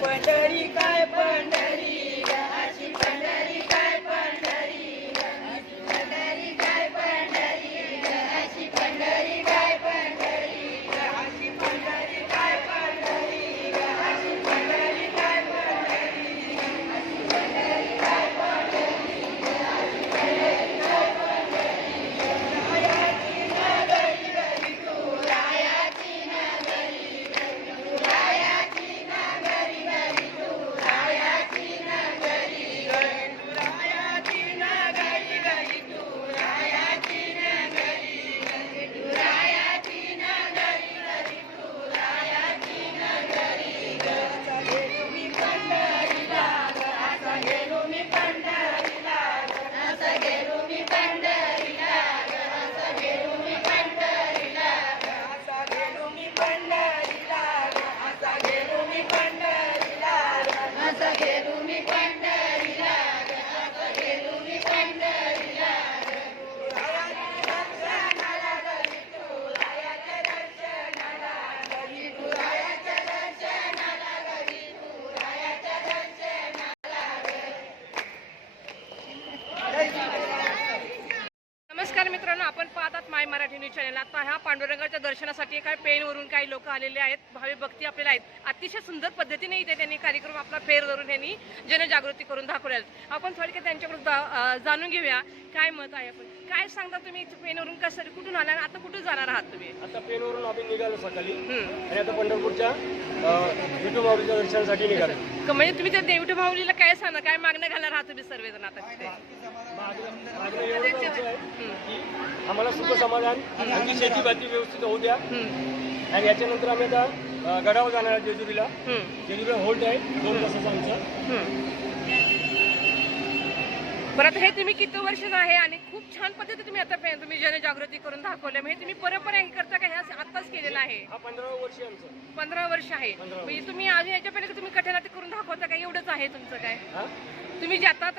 पंढरी काय पंढरी अशी पंढरी काय पंढरी अशी पंढरी काय पंढरी अशी पंढरी काय पंढरी अशी पंढरी काय पंढरी अशी पंढरी काय पंढरी अशी पंढरी काय पंढरी अशी पंढरी काय पंढरी रायाची नगरी गरी तू रायाची नगरी तू रायाची नगरी गरी तू रायाची नगरी गरी तू रायाची नगरी गरी तू रायाची नगरी गरी तू रायाची नगरी गरी तू रायाची नगरी असा गेलो मी पंढरीला असा गेलो मी पंढरीला असा गेलो मी पंढरीला असा गेलो मी पंढरीला असा गेलो मी पंढरीला असा गेलो मी पंढरीला असा गेलो मी पंढरीला असा गेलो मी पंढरीला रायाच्या दर्शनाला गरी तू रायाच्या दर्शनाला गरी तू रायाच्या दर्शनाला गरी तू रायाच्या दर्शनाला नमस्कार मित्रांनो, आपण पाहतात माय मराठी न्यूज चॅनल. आता ह्या पांडुरंगाच्या दर्शनासाठी काही पेनवरून काही लोक आलेले आहेत, भावी भक्ती आपल्याला आहेत. अतिशय सुंदर पद्धतीने इथे त्यांनी कार्यक्रम आपला फेर धरून त्यांनी जनजागृती करून दाखवल्या. आपण थोडक्यात त्यांच्याकडून जाणून घेऊया काय मत आहे. आपण काय सांगता तुम्ही पेनवरून कसं कुठून आला आणि आता कुठून जाणार आहात तुम्ही? आता पेनवरून आम्ही निघालो सकाळी आणि आता पंढरपूरच्या विठोबाच्या दर्शनासाठी निघालो. म्हणजे तुम्ही त्या देवठी माऊलीला काय सांगणार, काय मागणं घालणार आहात तुम्ही सर्वजण आता तिथे? मागणं एवढंच आहे की आम्हाला सुख समाधान आणि शेती बाती व्यवस्थित होऊ द्या. आणि याच्यानंतर आम्ही आता गडावर जाणार आहे जेजुरीला. जेजुरीला होल्ड आहे 2 तासाचं आमचं. बरं, आता हे तुम्ही किती वर्ष आहे आणि खूप छान पद्धती तुम्ही आता तुम्ही जनजागृती करून दाखवल्या. म्हणजे तुम्ही परंपरा हे करता का, ह्या आताच केलेला आहे? हा 15 वर्ष आहे आमचं. 15 वर्ष आहे. म्हणजे तुम्ही अजून याच्या पहिले तुम्ही कठीणात करून दाखवता का? एवढंच आहे तुमचं काय? तुम्ही जे आता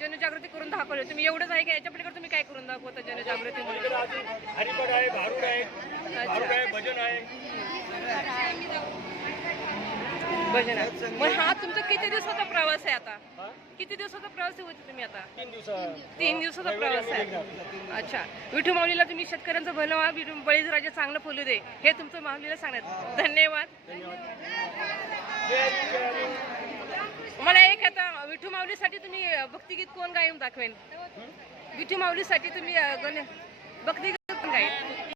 जनजागृती करून दाखवले तुम्ही एवढंच आहे का? याच्या पलीकडे तुम्ही काय करून दाखवता जनजागृतीमध्ये? हरिपाठ आहे, भारूड आहे, भजन आहे. भजन आहे. मग हा तुमचा किती दिवसाचा प्रवास आहे आता? किती दिवसाचा प्रवास होते तुम्ही आता? 3 दिवसाचा प्रवास आहे. अच्छा, विठू माऊलीला तुम्ही शेतकऱ्यांचं भलं व्हा, बळीराजा चांगलं फुलू दे, हे तुमचं माऊलीला सांगण्यात. धन्यवाद. मला एक आता विठू माऊलीसाठी तुम्ही भक्तिगीत कोण गायन दाखवेन? विठू माऊलीसाठी तुम्ही भक्तिगीत कोण गायन?